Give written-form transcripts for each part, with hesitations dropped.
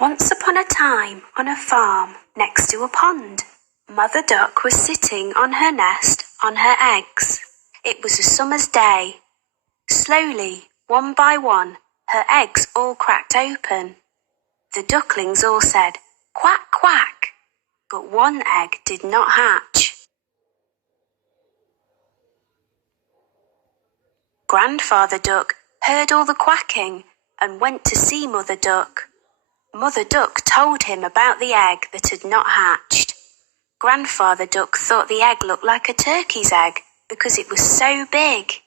Once upon a time, on a farm next to a pond, Mother Duck was sitting on her nest on her eggs. It was a summer's day. Slowly, one by one, her eggs all cracked open. The ducklings all said, "Quack, quack," but one egg did not hatch. Grandfather Duck heard all the quacking and went to see Mother Duck. Mother Duck told him about the egg that had not hatched. Grandfather Duck thought the egg looked like a turkey's egg because it was so big.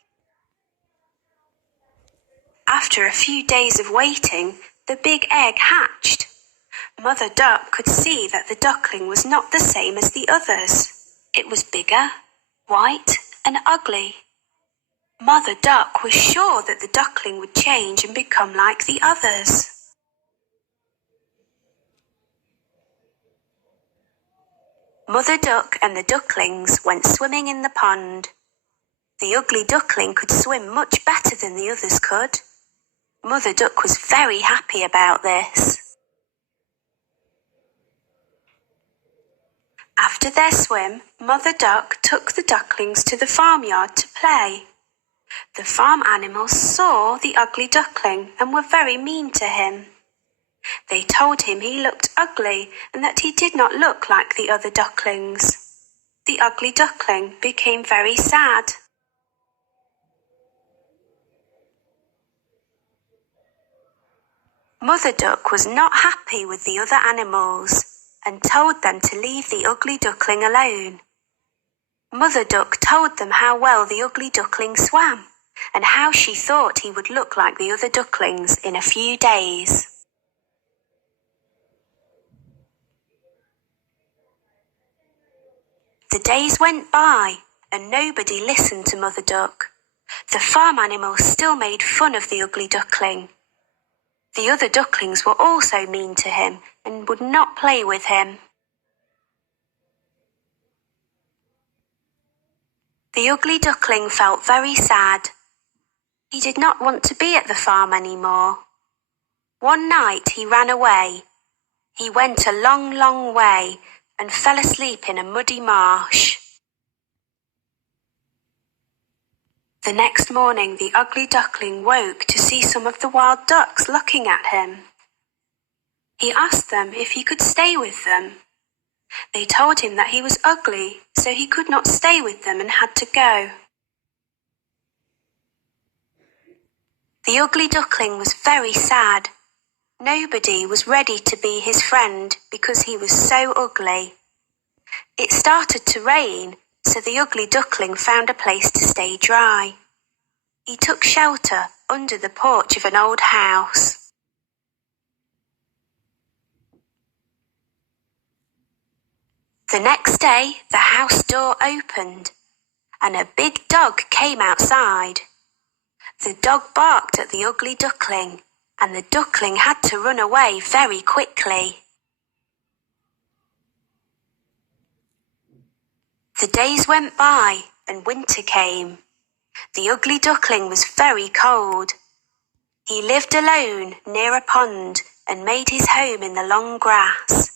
After a few days of waiting, the big egg hatched. Mother Duck could see that the duckling was not the same as the others. It was bigger, white, and ugly. Mother Duck was sure that the duckling would change and become like the others. Mother Duck and the ducklings went swimming in the pond. The ugly duckling could swim much better than the others could. Mother Duck was very happy about this. After their swim, Mother Duck took the ducklings to the farmyard to play. The farm animals saw the ugly duckling and were very mean to him. They told him he looked ugly and that he did not look like the other ducklings. The ugly duckling became very sad. Mother Duck was not happy with the other animals and told them to leave the ugly duckling alone. Mother Duck told them how well the ugly duckling swam and how she thought he would look like the other ducklings in a few days. The days went by and nobody listened to Mother Duck. The farm animals still made fun of the ugly duckling. The other ducklings were also mean to him and would not play with him. The ugly duckling felt very sad. He did not want to be at the farm anymore. One night he ran away. He went a long, long way and fell asleep in a muddy marsh. The next morning the ugly duckling woke to see some of the wild ducks looking at him. He asked them if he could stay with them. They told him that he was ugly, so he could not stay with them and had to go. The ugly duckling was very sad. Nobody was ready to be his friend because he was so ugly. It started to rain, so the ugly duckling found a place to stay dry. He took shelter under the porch of an old house. The next day, the house door opened, and a big dog came outside. The dog barked at the ugly duckling, and the duckling had to run away very quickly. The days went by, and winter came. The ugly duckling was very cold. He lived alone near a pond and made his home in the long grass.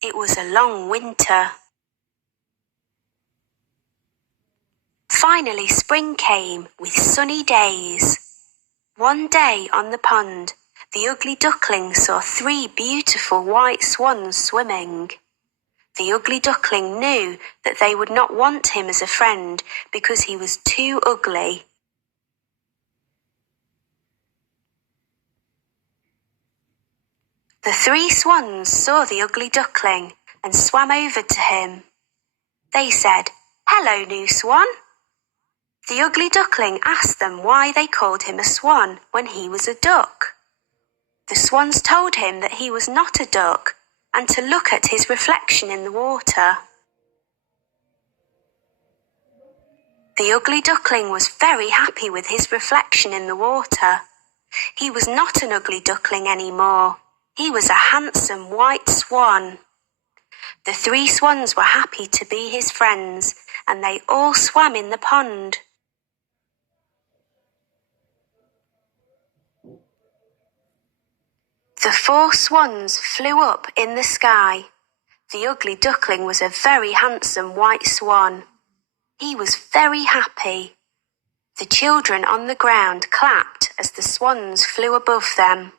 It was a long winter. Finally, spring came with sunny days. One day on the pond, the ugly duckling saw 3 beautiful white swans swimming. The ugly duckling knew that they would not want him as a friend because he was too ugly. The 3 swans saw the ugly duckling and swam over to him. They said, "Hello, new swan." The ugly duckling asked them why they called him a swan when he was a duck. The swans told him that he was not a duck and to look at his reflection in the water. The ugly duckling was very happy with his reflection in the water. He was not an ugly duckling anymore. He was a handsome white swan. The 3 swans were happy to be his friends, and they all swam in the pond. The 4 swans flew up in the sky. The ugly duckling was a very handsome white swan. He was very happy. The children on the ground clapped as the swans flew above them.